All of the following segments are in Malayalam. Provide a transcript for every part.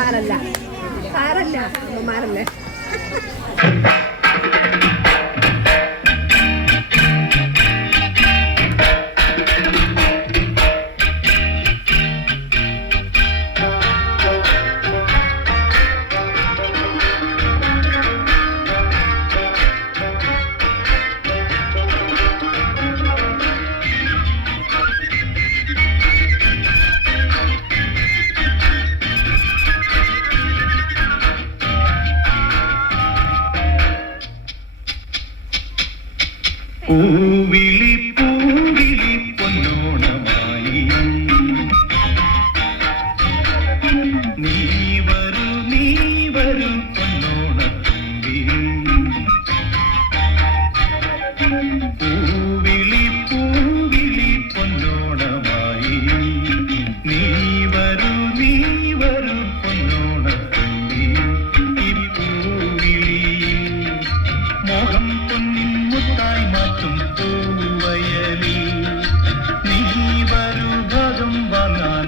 സാരല്ല സാരല്ല അമ്മമാരല്ലേ. പൂവിളി പൂവിളി പൊന്നോണമായി നീ വരൂ പൊന്നോണത്തുമ്പി. പൂവിളി പൂവിളി പൊന്നോണമായി നീ വരൂ പൊന്നോണത്തുമ്പി. ഈ പൂവിളിയിൽ മോഹം പൊന്നിൻ മുത്തായി മാറ്റും പൂവയലിൽ നീ വരൂ ഭാഗം വാങ്ങാൻ.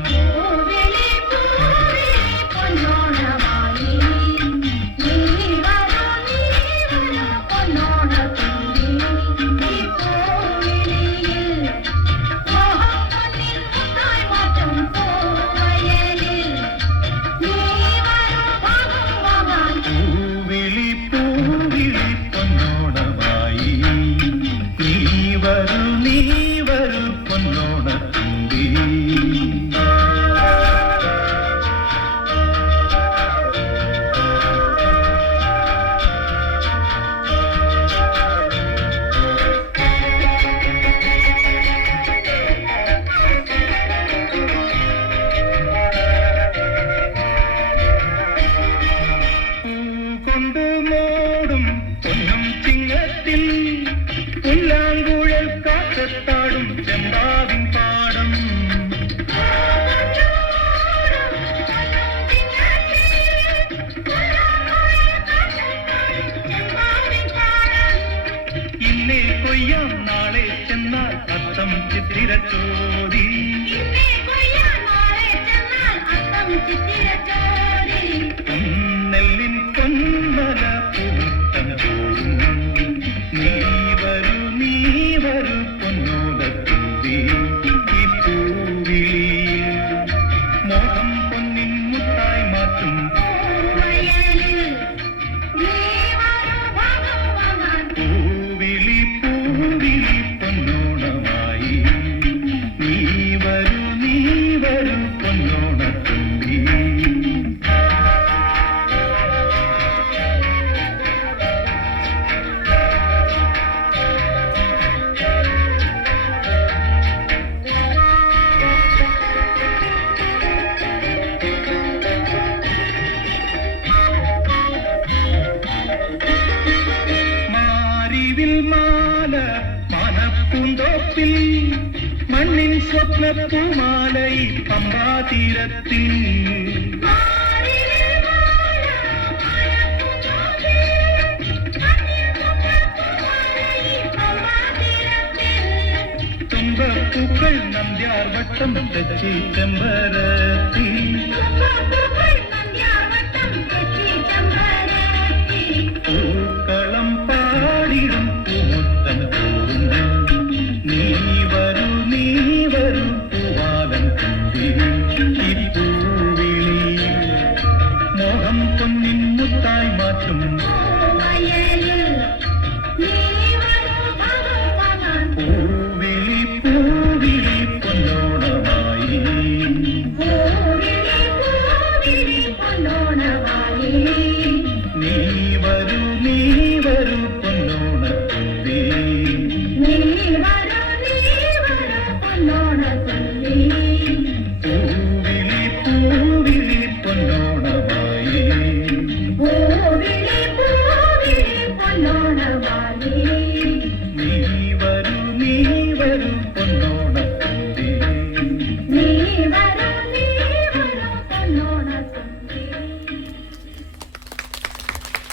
പൂവിളി പൂവിളി പൊന്നോണമായി നീ വരൂ പൊന്നോണത്തുമ്പി. കൊണ്ട് മോടും പൊന്നും ചിങ്ങത്തിൽ പുല്ലാങ്കുഴൽ കാറ്റത്താടും ചെമ്പാവിൻ പാടം. ഇന്നേ കൊയ്യാം നാളെ ചെന്നാൽ അത്തം ചിത്തിരച്ചോതി. നെല്ലിൻ പൊന്നല പൂത്തന പോലും നീ വരൂ പൊന്നോണത്തുമ്പി. ഈ പൂവിളിയിൽ മോഹം പൊന്നിൻ മുത്തായി മാറ്റും പൂവിളി പൂവിളി പൊന്നോണമായി നീ വരൂ പൊന്നോണത്തുമ്പി. മാറിവിൽ മാല മനപ്പൂന്തോപ്പിൽ മണ്ണിൻ സ്വപ്നപ്പൂമാലൈ പമ്പാതീരത്തിൽ. തുമ്പപ്പൂക്കൾ നന്ദ്യാർ വട്ടം തെച്ചി ചെമ്പരത്തി. പൂക്കളം പാടിടും പൂമുത്തൻ പോലും നീ വരൂ പൂവാലൻ തുമ്പി. ഈ പൂവിളിയിൽ മോഹം പൊന്നിൻ മുത്തായി മാറ്റും